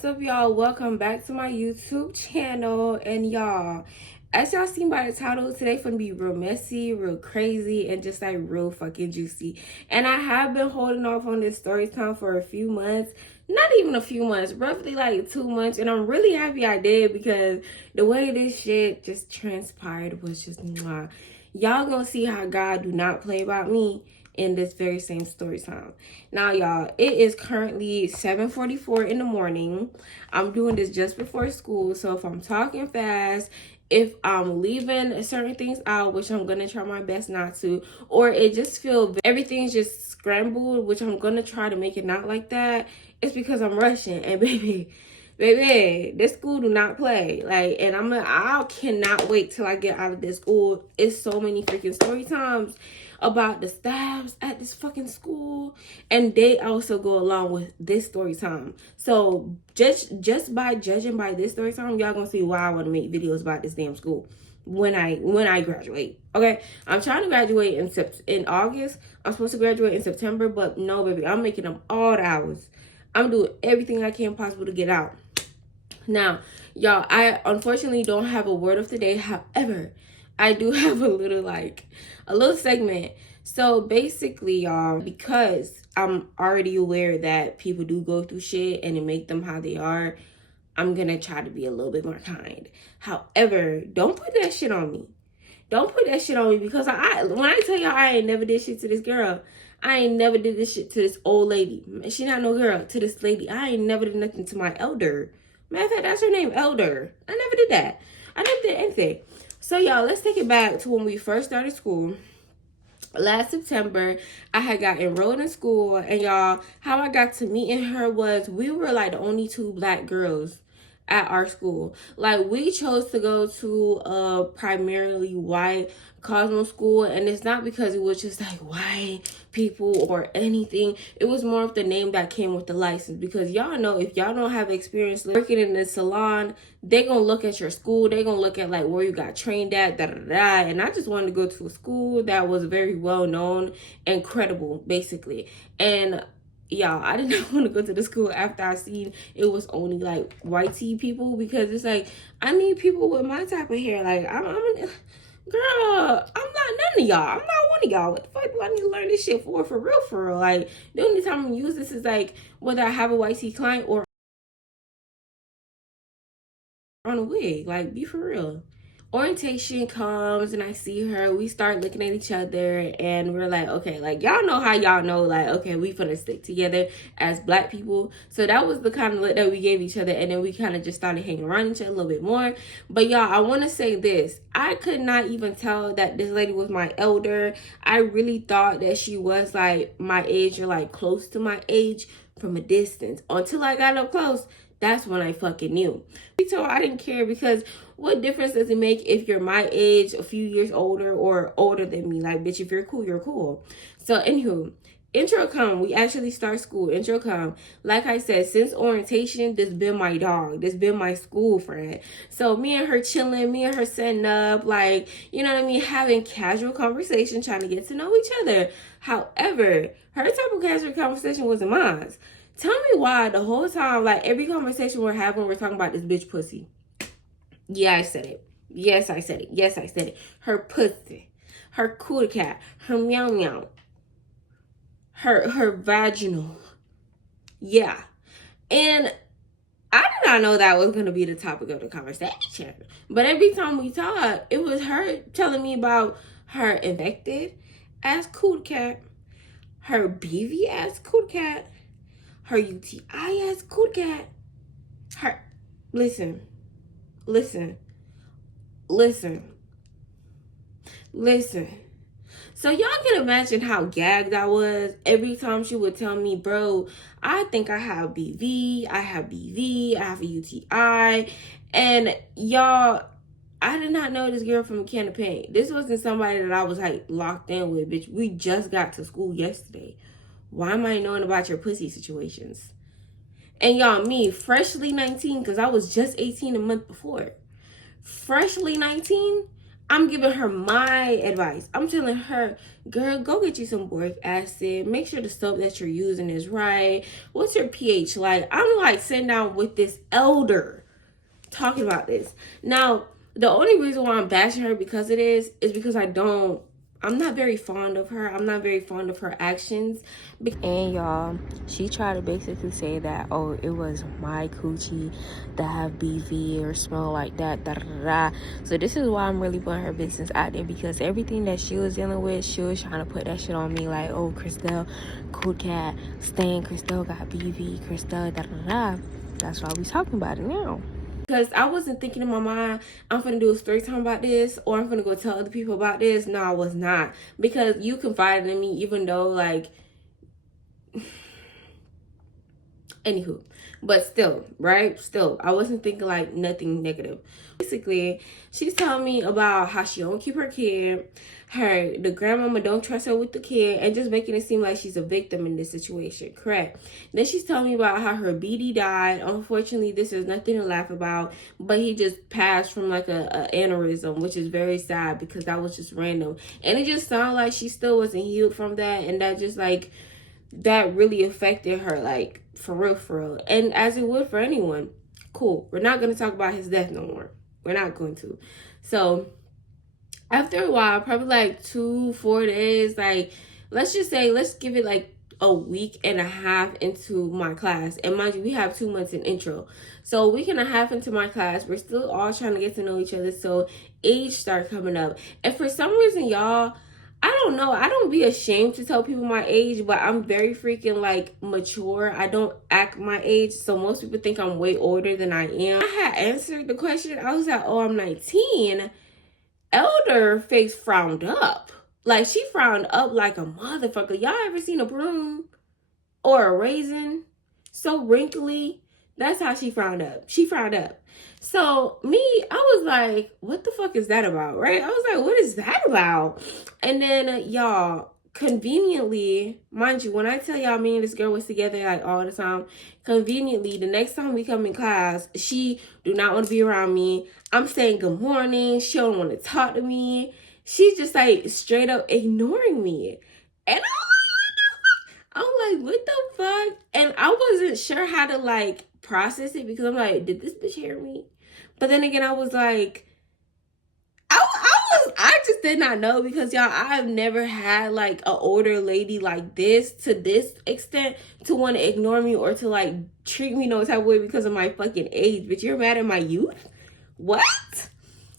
What's up, y'all? Welcome back to my YouTube channel. And y'all, as y'all seen by the title, today gonna be real messy, real crazy, and just like real fucking juicy. And I have been holding off on this story time for a few months. Not even a few months, roughly like 2 months. And I'm really happy I did, because the way this shit just transpired was just mwah. Y'all gonna see how God do not play about me in this very same story time. Now, y'all, it is currently 7:44 in the morning. I'm doing this just before school, so if I'm talking fast, if I'm leaving certain things out, which I'm gonna try my best not to, or it just feels everything's just scrambled, which I'm gonna try to make it not like that, it's because I'm rushing. And baby, this school do not play. Like, and I cannot wait till I get out of this school. It's so many freaking story times about the staffs at this fucking school, and they also go along with this story time. So just by judging by this story time, y'all gonna see why I want to make videos about this damn school when I graduate. Okay, I'm trying to graduate in August. I'm supposed to graduate in September, but no, baby, I'm making them all the hours. I'm doing everything I can possible to get out. Now, y'all, I unfortunately don't have a word of the day. However, I do have a little segment. So basically, y'all, because I'm already aware that people do go through shit and it make them how they are, I'm gonna try to be a little bit more kind. However, don't put that shit on me. Don't put that shit on me, because when I tell y'all I ain't never did shit to this girl, I ain't never did this shit to this old lady. She not no girl, to this lady. I ain't never did nothing to my elder. Matter of fact, that's her name, Elder. I never did that. I never did anything. So, y'all, let's take it back to when we first started school. Last September, I had got enrolled in school. And, y'all, how I got to meeting her was we were, like, the only two black girls at our school. Like, we chose to go to a primarily white Cosmo school, and it's not because it was just like white people or anything. It was more of the name that came with the license, because y'all know, if y'all don't have experience working in the salon, they gonna look at your school, they gonna look at like where you got trained at, and I just wanted to go to a school that was very well known and credible, basically. And y'all, I did not want to go to the school after I seen it was only like white tea people, because it's like, I need people with my type of hair. Like, girl, I'm not none of y'all. I'm not one of y'all. What the fuck do I need to learn this shit for real? Like, the only time I'm use this is like whether I have a white tea client or on a wig. Like, be for real. Orientation comes and I see her. We start looking at each other and we're like, okay, like, y'all know how y'all know, like, okay, we finna stick together as black people. So that was the kind of look that we gave each other, and then we kind of just started hanging around each other a little bit more. But y'all, I want to say this. I could not even tell that this lady was my elder. I really thought that she was like my age or like close to my age from a distance, until I got up close. That's when I fucking knew. So I didn't care, because what difference does it make if you're my age, a few years older, or older than me? Like, bitch, if you're cool, you're cool. So, anywho, intro come. We actually start school. Intro come. Like I said, since orientation, this been my dog. This been my school friend. So, me and her chilling, me and her setting up, like, you know what I mean? Having casual conversation, trying to get to know each other. However, her type of casual conversation wasn't mine. Tell me why the whole time, like, every conversation we're having, we're talking about this bitch pussy. Yeah, I said it. Yes, I said it. Yes, I said it. Her pussy. Her cootie cat. Her meow meow. Her vaginal. Yeah. And I did not know that was going to be the topic of the conversation. But every time we talked, it was her telling me about her infected ass cootie cat. Her BV ass cootie cat. Her UTI ass cootie cat. Her, listen. So y'all can imagine how gagged I was every time she would tell me, bro, I think I have BV, I have a UTI. And y'all, I did not know this girl from a can of paint. This wasn't somebody that I was like locked in with, bitch. We just got to school yesterday. Why am I knowing about your pussy situations? And y'all, me, freshly 19, because I was just 18 a month before. Freshly 19, I'm giving her my advice. I'm telling her, girl, go get you some boric acid. Make sure the soap that you're using is right. What's your pH like? I'm like sitting down with this elder talking about this. Now, the only reason why I'm bashing her because it is because I'm not very fond of her. I'm not very fond of her actions. And y'all, she tried to basically say that, oh, it was my coochie that have BV or smell like that. Da, da, da, da. So this is why I'm really putting her business out there, because everything that she was dealing with, she was trying to put that shit on me. Like, oh, Christelle, cool cat, Stan, Christelle got BV, Christelle, da, da, da. That's why we talking about it now. Because I wasn't thinking in my mind, I'm finna do a story time about this, or I'm finna go tell other people about this. No, I was not. Because you confided in me, even though, like, anywho. But still, right? Still, I wasn't thinking, like, nothing negative. Basically, she's telling me about how she don't keep her kid, the grandmama don't trust her with the kid, and just making it seem like she's a victim in this situation. Correct. Then she's telling me about how her BD died. Unfortunately, this is nothing to laugh about, but he just passed from like a aneurysm, which is very sad because that was just random. And it just sounded like she still wasn't healed from that, and that just like, that really affected her, like, for real. And as it would for anyone. Cool. We're not going to talk about his death no more. We're not going to. So after a while, probably like 2-4 days, like, let's just say, let's give it like a week and a half into my class. And mind you, we have 2 months in intro. So a week and a half into my class, we're still all trying to get to know each other. So age start coming up. And for some reason, y'all, I don't know, I don't be ashamed to tell people my age, but I'm very freaking like mature. I don't act my age, so most people think I'm way older than I am. I had answered the question. I was like, oh, I'm 19. Elder face frowned up. Like, she frowned up like a motherfucker. Y'all ever seen a broom or a raisin so wrinkly? That's how she frowned up. She frowned up. So me, I was like, what the fuck is that about, right? I was like, what is that about? And then y'all, conveniently, mind you, when I tell y'all me and this girl was together like all the time, conveniently, the next time we come in class, she do not want to be around me. I'm saying good morning. She don't want to talk to me. She's just like straight up ignoring me. And I'm like, what the fuck? And I wasn't sure how to like process it, because I'm like, did this bitch hear me? But then again, I was like, I just did not know, because y'all, I've never had like an older lady like this to this extent to want to ignore me or to like treat me no type of way because of my fucking age. But you're mad at my youth? What?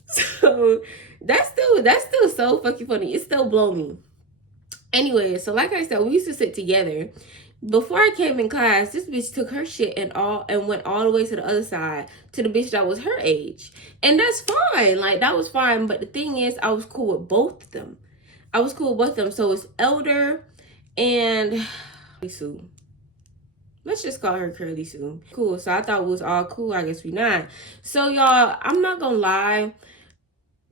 So that's still so fucking funny. It still blow me. Anyway, so like I said, we used to sit together. Before I came in class, this bitch took her shit and went all the way to the other side to the bitch that was her age. And that's fine. Like, that was fine. But the thing is, I was cool with both of them. So it's Elder and Sue. Let's just call her Curly Sue. Cool. So I thought it was all cool. I guess we not. So y'all, I'm not gonna lie.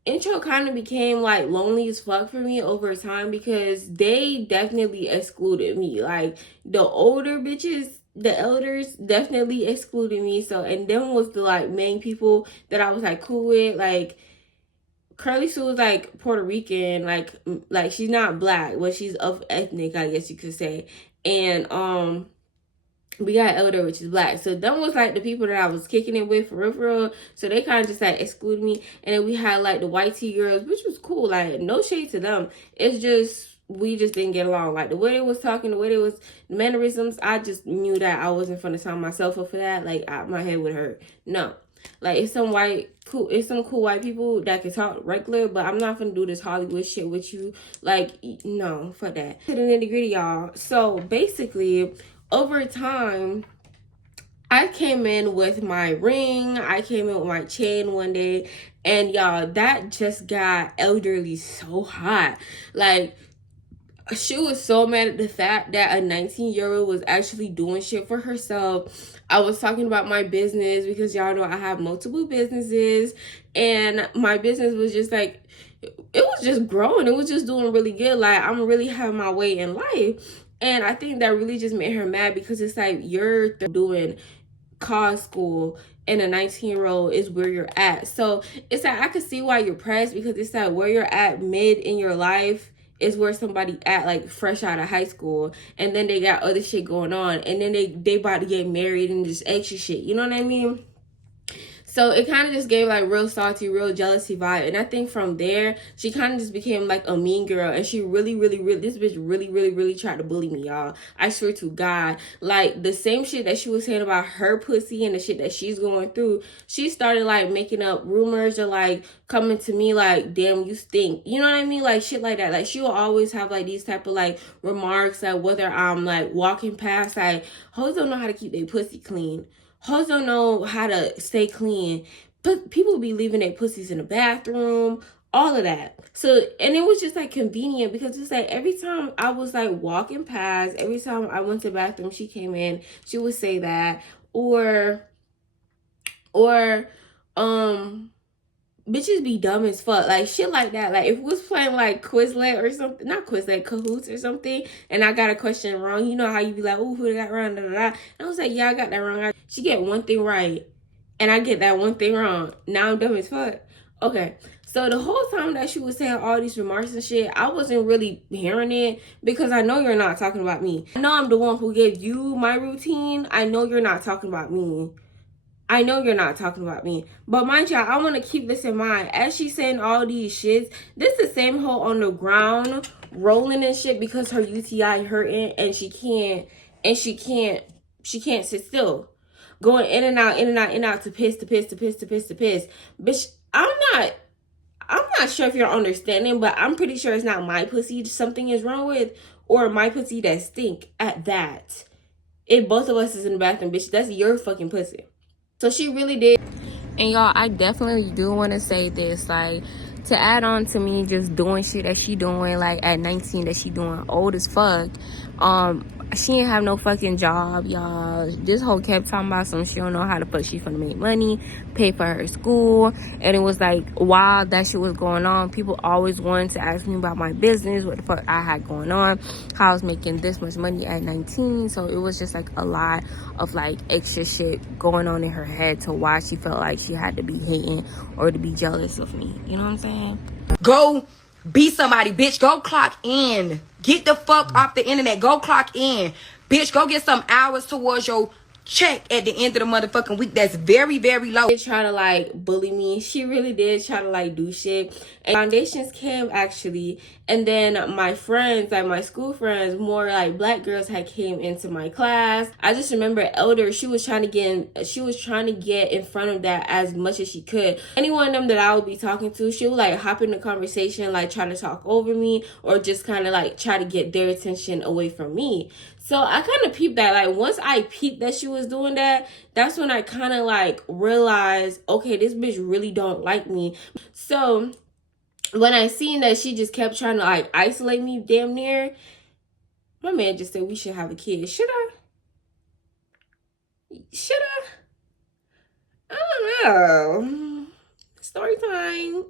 Intro kind of became like lonely as fuck for me over time, because they definitely excluded me. Like, the older bitches, the elders definitely excluded me. So, and them was the like main people that I was like cool with. Like, Curly Sue was like Puerto Rican, like she's not black, but she's of ethnic, I guess you could say. And we got Elder, which is black. So them was like the people that I was kicking it with for real. So they kind of just like excluded me. And then we had like the white tea girls, which was cool. Like, no shade to them. It's just, we just didn't get along. Like, the way they was talking, the way they was, the mannerisms, I just knew that I wasn't finna sign myself up for that. Like, my head would hurt. No. Like, it's some cool white people that can talk regular, but I'm not gonna do this Hollywood shit with you. Like, no, fuck that. To the nitty gritty, y'all. So basically, over time, I came in with my ring. I came in with my chain one day. And y'all, that just got elderly so hot. Like, she was so mad at the fact that a 19-year-old was actually doing shit for herself. I was talking about my business, because y'all know I have multiple businesses. And my business was just like, it was just growing. It was just doing really good. Like, I'm really having my way in life. And I think that really just made her mad, because it's like, you're doing college school and a 19-year-old is where you're at. So it's like, I could see why you're pressed, because it's like where you're at mid in your life is where somebody at like fresh out of high school, and then they got other shit going on, and then they about to get married and just extra shit, you know what I mean? So it kind of just gave like real salty, real jealousy vibe. And I think from there, she kind of just became like a mean girl. And she really, this bitch really tried to bully me, y'all. I swear to God. Like the same shit that she was saying about her pussy and the shit that she's going through, she started like making up rumors or like coming to me like, damn, you stink. You know what I mean? Like shit like that. Like she will always have like these type of like remarks, like whether I'm like walking past, like hoes don't know how to keep their pussy clean. Hoes don't know how to stay clean. But people be leaving their pussies in the bathroom, all of that. So, and it was just like convenient, because it's like every time I was like walking past, every time I went to the bathroom, she came in, she would say that. Or bitches be dumb as fuck, like shit like that. Like if we was playing like Quizlet or something, not Quizlet, Cahoots or something, and I got a question wrong, you know how you be like, oh, who got wrong, da, da, da. And I was like, yeah, I got that wrong. She get one thing right and I get that one thing wrong. Now I'm dumb as fuck. Okay, so the whole time that she was saying all these remarks and shit, I wasn't really hearing it, because I know you're not talking about me. I know I'm the one who gave you my routine. I know you're not talking about me. I know you're not talking about me. But mind y'all, I want to keep this in mind. As she's saying all these shits, this is the same hoe on the ground rolling and shit because her UTI hurting, and she can't sit still. Going in and out to piss. Bitch, I'm not sure if you're understanding, but I'm pretty sure it's not my pussy something is wrong with, or my pussy that stink at that. If both of us is in the bathroom, bitch, that's your fucking pussy. So she really did. And y'all, I definitely do want to say this, like, to add on to me just doing shit that she doing, like, at 19, that she doing old as fuck. She ain't have no fucking job, y'all. This hoe kept talking about some she don't know how the fuck she's gonna make money, pay for her school. And it was like, while that shit was going on, people always wanted to ask me about my business, what the fuck I had going on, how I was making this much money at 19. So it was just like a lot of like extra shit going on in her head to why she felt like she had to be hating or to be jealous of me. You know what I'm saying? Go be somebody, bitch. Go clock in. Get the fuck off the internet. Go clock in. Bitch, go get some hours towards your check at the end of the motherfucking week. That's very low. She try to like bully me. She really did try to like do shit. And foundations came actually, and then my friends, like my school friends, more like black girls had came into my class. I just remember Elder, she was trying to get in front of that as much as she could. Anyone of them that I would be talking to, she would like hop in the conversation, like try to talk over me, or just kind of like try to get their attention away from me. So I kind of peeped that. Like once I peeped that she was doing that, that's when I kind of like realized, okay, this bitch really don't like me. So when I seen that she just kept trying to like isolate me damn near, my man just said we should have a kid. Should I? I don't know. Story time.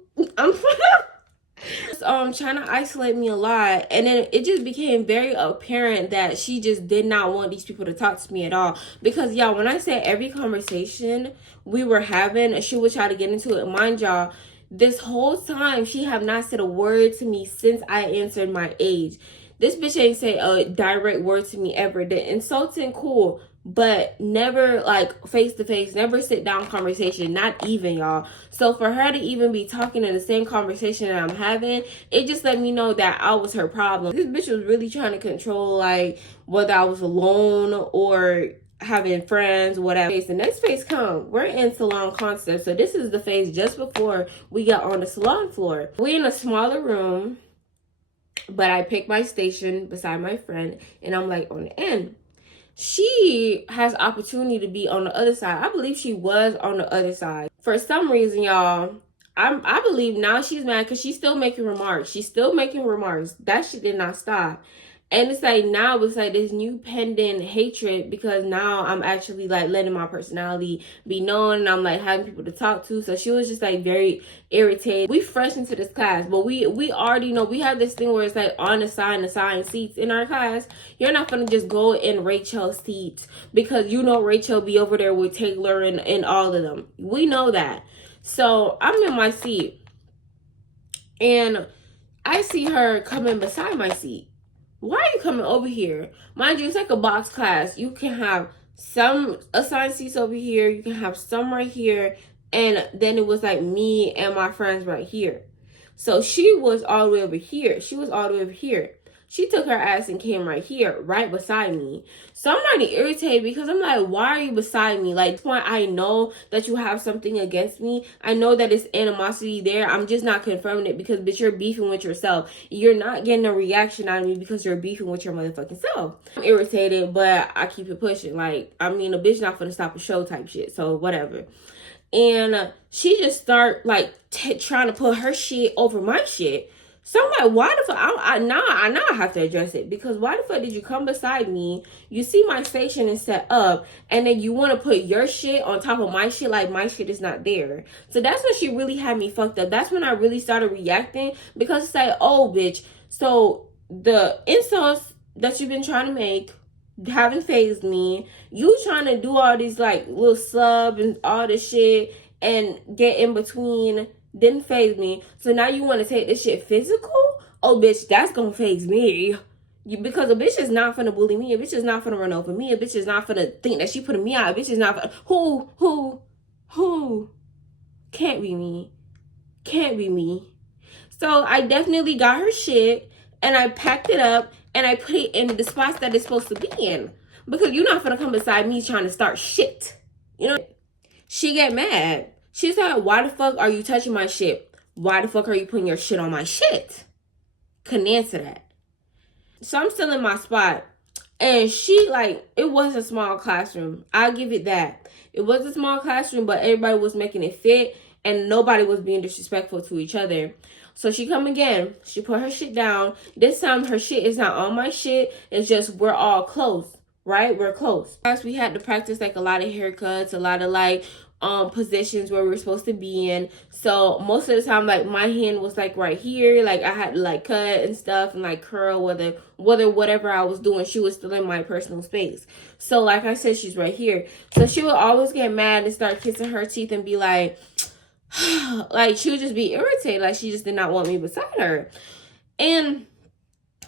I'm trying to isolate me a lot, and then it just became very apparent that she just did not want these people to talk to me at all. Because y'all, when I say every conversation we were having, she would try to get into it. Mind y'all, this whole time she have not said a word to me since I answered my age. This bitch ain't say a direct word to me ever. The insulting, cool, but never like face to face, never sit down conversation, not even, y'all. So for her to even be talking in the same conversation that I'm having, it just let me know that I was her problem. This bitch was really trying to control like whether I was alone or having friends, whatever. The next phase come, we're in salon concept. So this is the phase just before we got on the salon floor. We in a smaller room, but I picked my station beside my friend, and I'm like on the end. She has opportunity to be on the other side. I believe she was on the other side. For some reason, y'all, I believe now she's mad because she's still making remarks. That shit did not stop. And it's like now it's like this new pendant hatred because now I'm actually like letting my personality be known and I'm like having people to talk to. So she was just like very irritated. We fresh into this class, but we already know we have this thing where it's like on assigned seats in our class. You're not gonna just go in Rachel's seat because you know Rachel be over there with Taylor and all of them. We know that. So I'm in my seat and I see her coming beside my seat. Why are you coming over here? Mind you, it's like a box class. You can have some assigned seats over here. You can have some right here. And then it was like me and my friends right here. So she was all the way over here. She was all the way over here. She took her ass and came right here, right beside me. So I'm already irritated because I'm like, why are you beside me? Like, this point, I know that you have something against me. I know that it's animosity there. I'm just not confirming it because, bitch, you're beefing with yourself. You're not getting a reaction out of me because you're beefing with your motherfucking self. I'm irritated, but I keep it pushing. Like, I mean, a bitch not gonna stop a show type shit. So, whatever. And she just start, like, trying to put her shit over my shit. So I'm like, why the fuck? Now I have to address it because why the fuck did you come beside me? You see my station is set up, and then you want to put your shit on top of my shit like my shit is not there. So that's when she really had me fucked up. That's when I really started reacting because it's like, oh, bitch. So the insults that you've been trying to make haven't phased me. You trying to do all these like little sub and all this shit and get in between didn't phase me. So now you want to take this shit physical? Oh, bitch, that's gonna phase me. Because a bitch is not finna bully me. A bitch is not finna run over me. A bitch is not finna think that she putting me out. A bitch is not finna... Who? Can't be me. Can't be me. So I definitely got her shit and I packed it up and I put it in the spots that it's supposed to be in. Because you're not finna come beside me trying to start shit. You know? She get mad. She said, why the fuck are you touching my shit? Why the fuck are you putting your shit on my shit? Couldn't answer that. So I'm still in my spot. And she, like, it was a small classroom. I'll give it that. It was a small classroom, but everybody was making it fit. And nobody was being disrespectful to each other. So she come again. She put her shit down. This time her shit is not on my shit. It's just we're all close. Right? We're close. We had to practice, like, a lot of haircuts. A lot of, like... positions where we were supposed to be in. So most of the time, like, my hand was like right here, like I had to like cut and stuff and like curl, whether whatever I was doing, she was still in my personal space. So like I said, she's right here. So she would always get mad and start kissing her teeth and be like like she would just be irritated, like she just did not want me beside her. And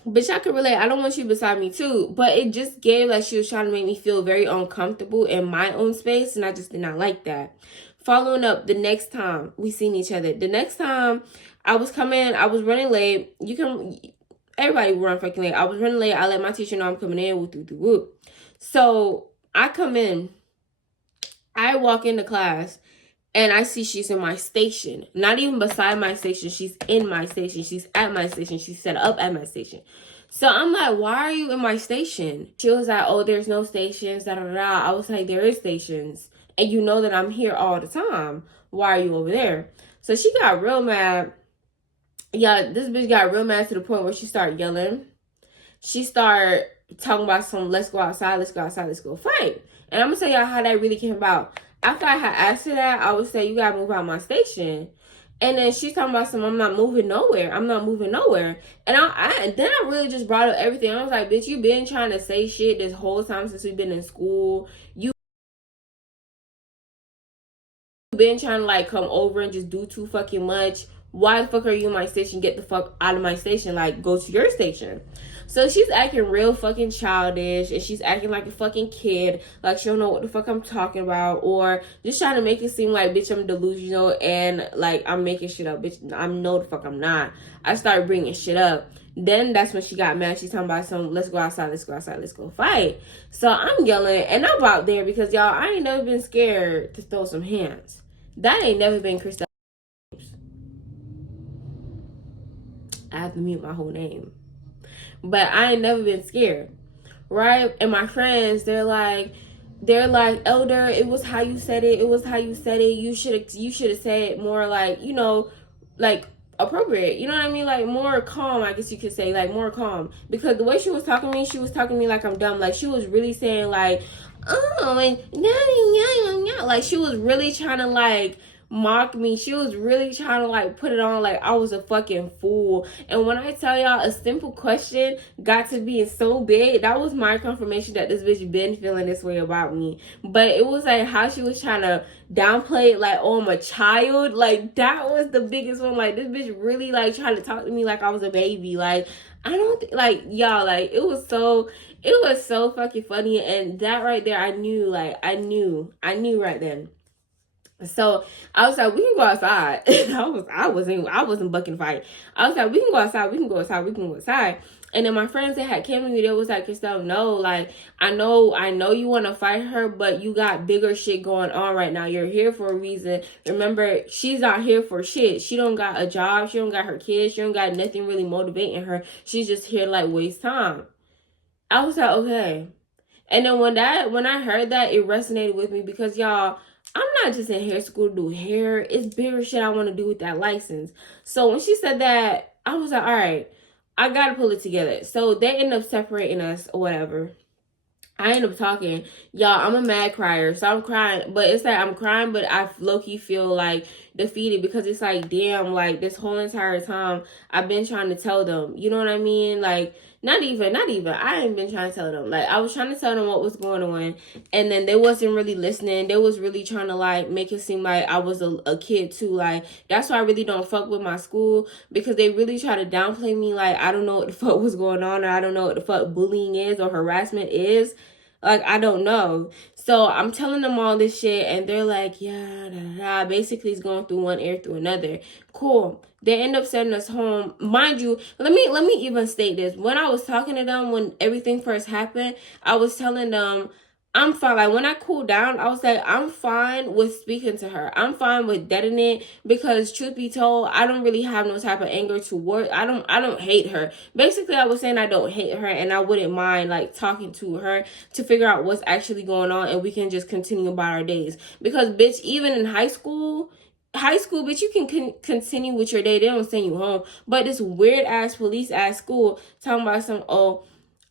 bitch, I could relate. I don't want you beside me too. But it just gave, like, she was trying to make me feel very uncomfortable in my own space. And I just did not like that. Following up, the next time we seen each other. The next time I was running late. Everybody run fucking late. I was running late. I let my teacher know I'm coming in. Whoop. So I come in. I walk into class. And I see she's in my station. Not even beside my station. She's in my station. She's at my station. She's set up at my station. So I'm like, why are you in my station? She was like, oh, there's no stations. Da, da, da, da. I was like, there is stations. And you know that I'm here all the time. Why are you over there? So she got real mad. Yeah, this bitch got real mad to the point where she started yelling. She started talking about let's go outside, let's go fight. And I'm going to tell y'all how that really came about. After I had asked her that, I would say, you gotta move out my station. And then she's talking about I'm not moving nowhere. And then I really just brought up everything. I was like, bitch, you been trying to say shit this whole time since we've been in school. You been trying to, like, come over and just do too fucking much. Why the fuck are you in my station? Get the fuck out of my station. Like, go to your station. So she's acting real fucking childish, and she's acting like a fucking kid, like she don't know what the fuck I'm talking about, or just trying to make it seem like, bitch, I'm delusional and like I'm making shit up. Bitch, I know the fuck I'm not. I started bringing shit up. Then that's when she got mad. She's talking about let's go outside, let's go fight. So I'm yelling, and I'm out there because, y'all, I ain't never been scared to throw some hands. That ain't never been Krista. I have to mute my whole name. But I ain't never been scared, right? And my friends, they're like, Elder, it was how you said it. You should have said it more like, you know, like appropriate. You know what I mean? Like more calm, I guess you could say, like more calm. Because the way she was talking to me, she was talking to me like I'm dumb. Like she was really saying like, oh, and yeah, like she was really trying to like mock me. She was really trying to like put it on like I was a fucking fool. And when I tell y'all a simple question got to be so big, that was my confirmation that this bitch been feeling this way about me. But it was like how she was trying to downplay it, like, oh, I'm a child. Like that was the biggest one. Like this bitch really like trying to talk to me like I was a baby. Like I don't like y'all, like it was so fucking funny. And that right there, I knew right then. So I was like, we can go outside. I wasn't bucking fight. I was like, we can go outside, we can go outside, we can go outside. And then my friends that had came with me, they was like, Christelle, no, like I know you want to fight her, but you got bigger shit going on right now. You're here for a reason. Remember, she's not here for shit. She don't got a job. She don't got her kids. She don't got nothing really motivating her. She's just here to like waste time. I was like, okay. And then when I heard that, it resonated with me because y'all, I'm not just in hair school to do hair. It's bigger shit I want to do with that license. So when she said that, I was like, all right, I got to pull it together. So they end up separating us or whatever. I end up talking. Y'all, I'm a mad crier. So I'm crying. But it's like I'm crying, but I low-key feel like defeated because it's like, damn, like this whole entire time I've been trying to tell them. You know what I mean? Like, not even. I ain't been trying to tell them. Like, I was trying to tell them what was going on. And then they wasn't really listening. They was really trying to, like, make it seem like I was a kid, too. Like, that's why I really don't fuck with my school. Because they really try to downplay me. Like, I don't know what the fuck was going on. Or I don't know what the fuck bullying is or harassment is. Like, I don't know. So I'm telling them all this shit and they're like, yeah, da, da, da. Basically it's going through one ear through another. Cool. They end up sending us home. Mind you, let me even state this. When I was talking to them, when everything first happened, I was telling them, I'm fine. Like when I cooled down, I was like, I'm fine with speaking to her. I'm fine with deadening it because truth be told, I don't really have no type of anger toward. I don't hate her. Basically, I was saying I don't hate her and I wouldn't mind like talking to her to figure out what's actually going on and we can just continue about our days. Because bitch, even in high school, bitch, you can continue with your day. They don't send you home. But this weird ass police ass school talking about some, oh,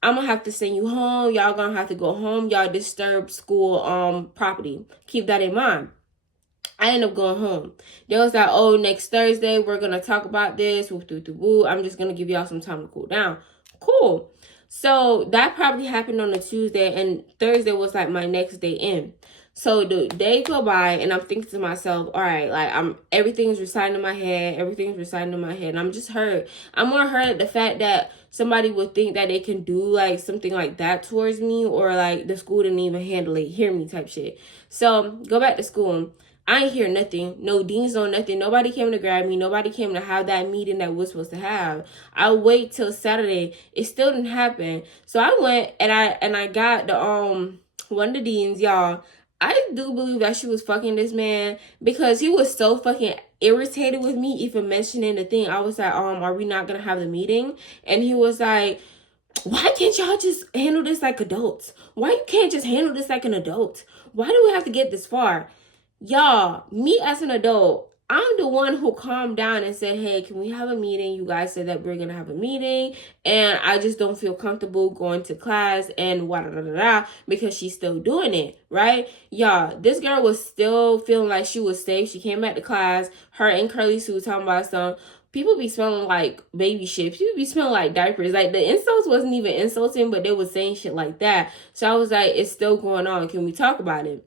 I'm gonna have to send you home. Y'all gonna have to go home. Y'all disturb school property. Keep that in mind. I end up going home. They was like, oh, next Thursday we're gonna talk about this. Woo. I'm just gonna give y'all some time to cool down. Cool. So that probably happened on a Tuesday, and Thursday was like my next day in. So the day go by, and I'm thinking to myself, all right, like everything's reciting in my head. And I'm just hurt. I'm more hurt at the fact that somebody would think that they can do like something like that towards me, or like the school didn't even handle it, hear me type shit. So go back to school. I ain't hear nothing. No deans, no nothing. Nobody came to grab me. Nobody came to have that meeting that we're supposed to have. I wait till Saturday. It still didn't happen. So I went and I got the one of the deans, y'all. I do believe that she was fucking this man because he was so fucking irritated with me even mentioning the thing. I was like, are we not gonna have the meeting? And he was like, why can't y'all just handle this like adults? Why you can't just handle this like an adult? Why do we have to get this far? Y'all, me as an adult, I'm the one who calmed down and said, hey, can we have a meeting? You guys said that we're going to have a meeting. And I just don't feel comfortable going to class and because she's still doing it, right? Y'all, this girl was still feeling like she was safe. She came back to class. Her and Curly Sue talking about some. People be smelling like baby shit. People be smelling like diapers. Like the insults wasn't even insulting, but they was saying shit like that. So I was like, it's still going on. Can we talk about it?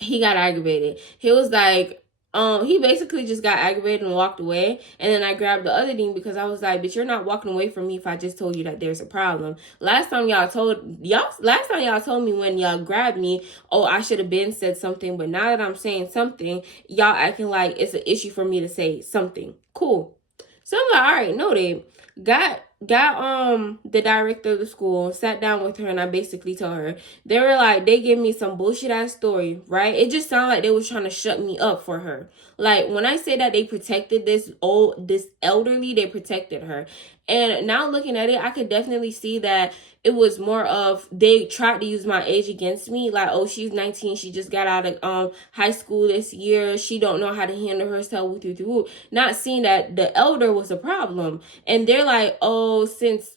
He got aggravated. He was like, he basically just got aggravated and walked away. And then I grabbed the other dean because I was like, but you're not walking away from me if I just told you that there's a problem. Last time y'all told me when y'all grabbed me, oh, I should have been said something. But now that I'm saying something, y'all acting like it's an issue for me to say something. Cool. So I'm like, all right, noted. Got the director of the school, sat down with her, and I basically told her, they were like, they gave me some bullshit ass story, right? It just sounded like they was trying to shut me up for her. Like when I say that they protected this elderly, they protected her. And now looking at it, I could definitely see that it was more of they tried to use my age against me. Like, oh, she's 19, she just got out of high school this year, she don't know how to handle herself with you. Not seeing that the elder was a problem. And they're like, oh, since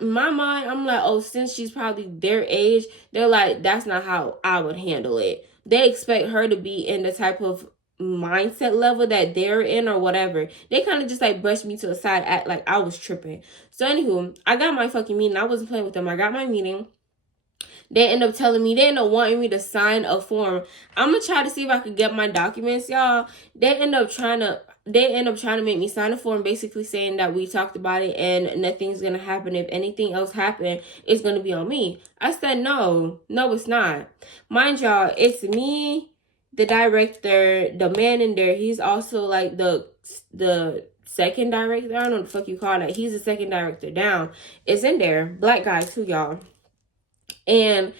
my mind, I'm like, oh, since she's probably their age, they're like, that's not how I would handle it. They expect her to be in the type of mindset level that they're in or whatever. They kind of just like brushed me to the side, act like I was tripping. So anywho, I got my fucking meeting. I wasn't playing with them. I got my meeting. They end up wanting me to sign a form. I'm gonna try to see if I could get my documents, y'all. They end up trying to make me sign a form, basically saying that we talked about it and nothing's gonna happen. If anything else happened, it's gonna be on me. I said no, it's not. Mind y'all, it's me, the director, the man in there. He's also like the second director. I don't know what the fuck you call that. He's the second director down. It's in there. Black guy too, y'all. And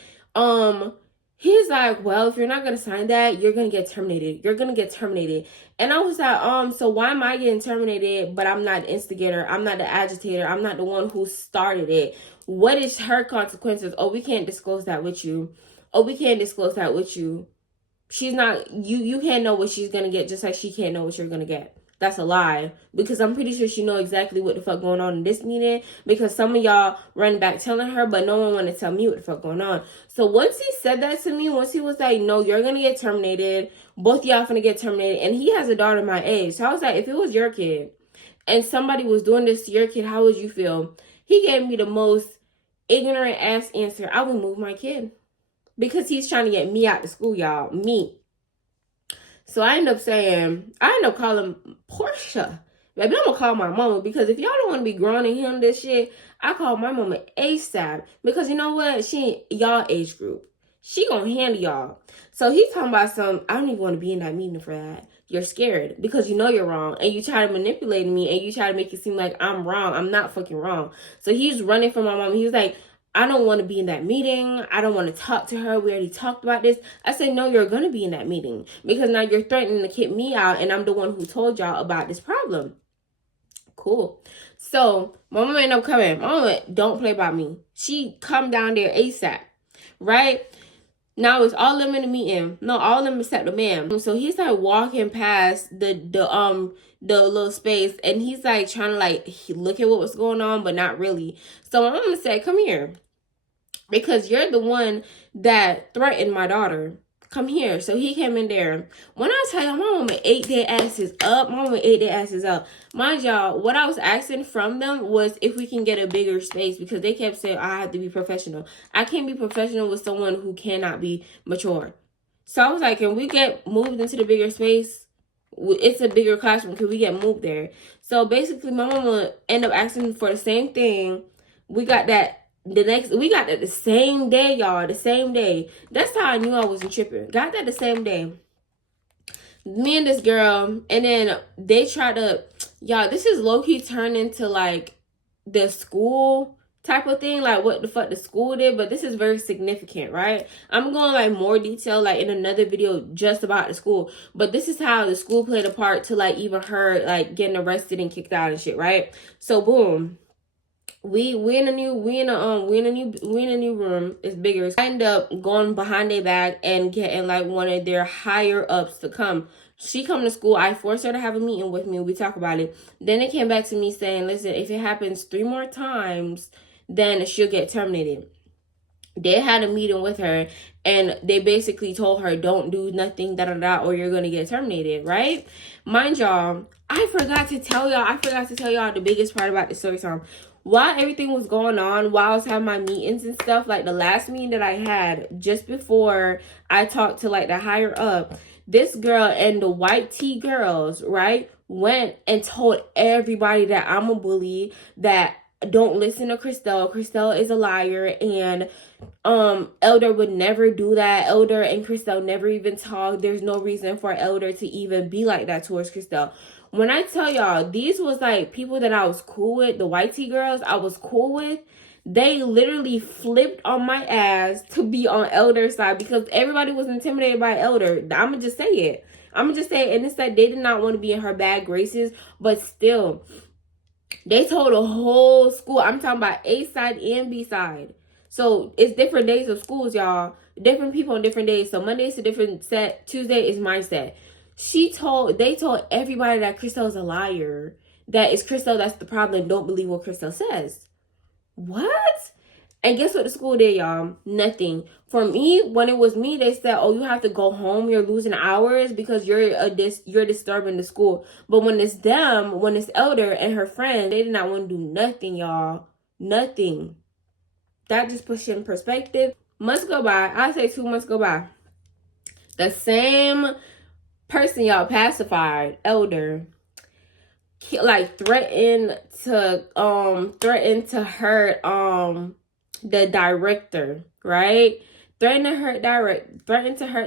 he's like, well, if you're not gonna sign that, you're gonna get terminated. And I was like, so why am I getting terminated, but I'm not the instigator, I'm not the agitator, I'm not the one who started it? What is her consequences? Oh, we can't disclose that with you. She's not, you can't know what she's gonna get, just like she can't know what you're gonna get. That's a lie, because I'm pretty sure she know exactly what the fuck going on in this meeting, because some of y'all run back telling her, but no one want to tell me what the fuck going on. So once he said that to me, once he was like, no, you're gonna get terminated, both y'all gonna get terminated, and he has a daughter my age. So I was like, if it was your kid and somebody was doing this to your kid, how would you feel? He gave me the most ignorant ass answer. I would move my kid, because he's trying to get me out of school, y'all. Me. So I end up calling Portia. Baby, I'm gonna call my mama, because if y'all don't want to be groaning him this shit, I call my mama ASAP. Because you know what? She ain't y'all age group. She gonna handle y'all. So he's talking about I don't even want to be in that meeting for that. You're scared because you know you're wrong, and you try to manipulate me, and you try to make it seem like I'm wrong. I'm not fucking wrong. So he's running from my mom. He's like, I don't want to be in that meeting. I don't want to talk to her. We already talked about this. I said, no, you're going to be in that meeting, because now you're threatening to kick me out, and I'm the one who told y'all about this problem. Cool. So my mama ended up coming. My mama don't play by me. She come down there ASAP, right? Now it's all them in the meeting. No, all of them except the man. So he's like walking past the little space, and he's like trying to like look at what was going on, but not really. So my mama said, come here, because you're the one that threatened my daughter. Come here. So he came in there. When I tell you, my mama ate their asses up. Mind y'all, what I was asking from them was if we can get a bigger space, because they kept saying I have to be professional. I can't be professional with someone who cannot be mature. So I was like, can we get moved into the bigger space? It's a bigger classroom. Can we get moved there? So basically, my mama ended up asking for the same thing. We got that the same day, y'all. The same day. That's how I knew I wasn't tripping. Got that the same day. Me and this girl, and then they tried to, y'all, this is low-key turned into like the school type of thing, like what the fuck the school did, but this is very significant, right? I'm going like more detail like in another video just about the school, but this is how the school played a part to like even her like getting arrested and kicked out and shit, right? So boom, we in a new room. It's bigger. I end up going behind their back and getting like one of their higher ups to come. She come to school. I forced her to have a meeting with me. We talk about it. Then it came back to me saying, listen, if it happens 3 more times, then she'll get terminated. They had a meeting with her, and they basically told her, don't do nothing, or you're going to get terminated, right? Mind y'all, I forgot to tell y'all the biggest part about the story time. While everything was going on, while I was having my meetings and stuff, like the last meeting that I had just before I talked to like the higher up, this girl and the white tea girls, right, went and told everybody that I'm a bully, that don't listen to Christelle. Christelle is a liar, and Elder would never do that. Elder and Christelle never even talk. There's no reason for Elder to even be like that towards Christelle. When I tell y'all, these was like people that I was cool with, the white tea girls I was cool with, they literally flipped on my ass to be on Elder's side, because everybody was intimidated by Elder. I'ma just say it. And it's like they did not want to be in her bad graces, but still, They told the whole school. I'm talking about A side and B side. So it's different days of schools, y'all. Different people on different days. So Monday's a different set. Tuesday is my set. They told everybody that Christelle's a liar. That it's Christelle that's the problem. Don't believe what Christelle says. What? And guess what the school did, y'all? Nothing. For me, when it was me, they said, "Oh, you have to go home. You're losing hours because you're disturbing the school." But when it's them, when it's Elder and her friend, they did not want to do nothing, y'all. Nothing. That just puts it in perspective. Months go by. I say 2 months go by. The same person y'all pacified, Elder, like threatened to hurt the director, right? Threatened to hurt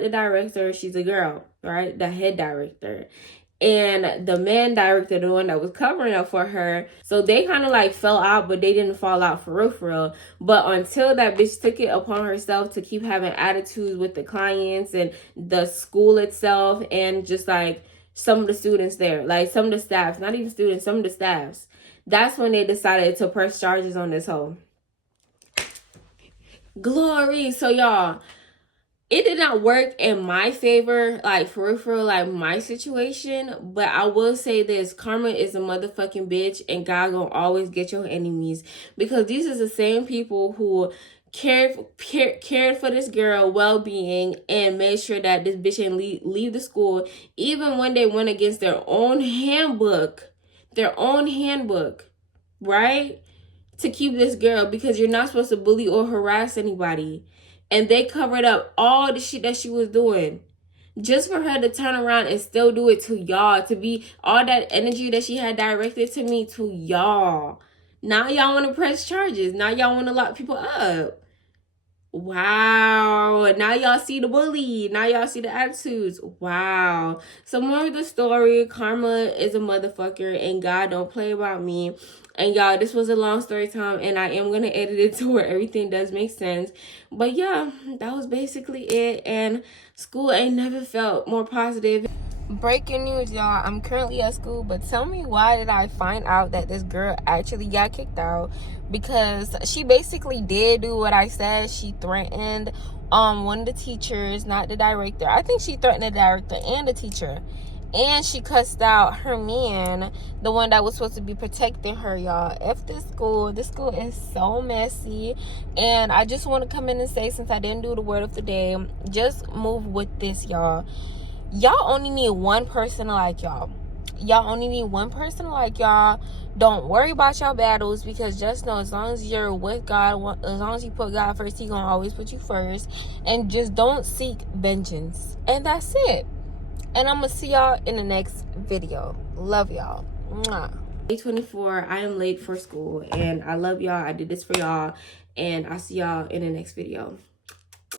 the director. She's a girl, right? The head director. And the man director, the one that was covering up for her. So they kind of like fell out, but they didn't fall out for real. But until that bitch took it upon herself to keep having attitudes with the clients and the school itself, and just like some of the students there, like some of the staffs, not even students, some of the staffs. That's when they decided to press charges on this hoe. Glory. So y'all, it did not work in my favor, like for real, like my situation. But I will say this: karma is a motherfucking bitch, and God gonna always get your enemies, because these are the same people who cared for this girl well-being and made sure that this bitch didn't leave the school, even when they went against their own handbook, right? To keep this girl, because you're not supposed to bully or harass anybody. And they covered up all the shit that she was doing, just for her to turn around and still do it to y'all, to be all that energy that she had directed to me to y'all. Now y'all want to press charges. Now y'all want to lock people up. Wow. Now y'all see the bully. Now y'all see the attitudes. Wow. So more of the story: karma is a motherfucker, and God don't play about me. And y'all, this was a long story time, and I am going to edit it to where everything does make sense. But yeah, that was basically it. And school ain't never felt more positive. Breaking news, y'all. I'm currently at school, but tell me, why did I find out that this girl actually got kicked out? Because she basically did do what I said. She threatened one of the teachers, not the director. I think she threatened the director and the teacher. And she cussed out her man, the one that was supposed to be protecting her, y'all. F this school. This school is so messy. And I just want to come in and say, since I didn't do the word of the day, just move with this, y'all. Y'all only need one person to like y'all. Y'all only need one person to like y'all. Don't worry about y'all battles, because just know, as long as you're with God, as long as you put God first, He gonna always put you first. And just don't seek vengeance. And that's it. And I'm gonna see y'all in the next video. Love y'all. Mwah. Day 24. I am late for school, and I love y'all. I did this for y'all, and I'll see y'all in the next video.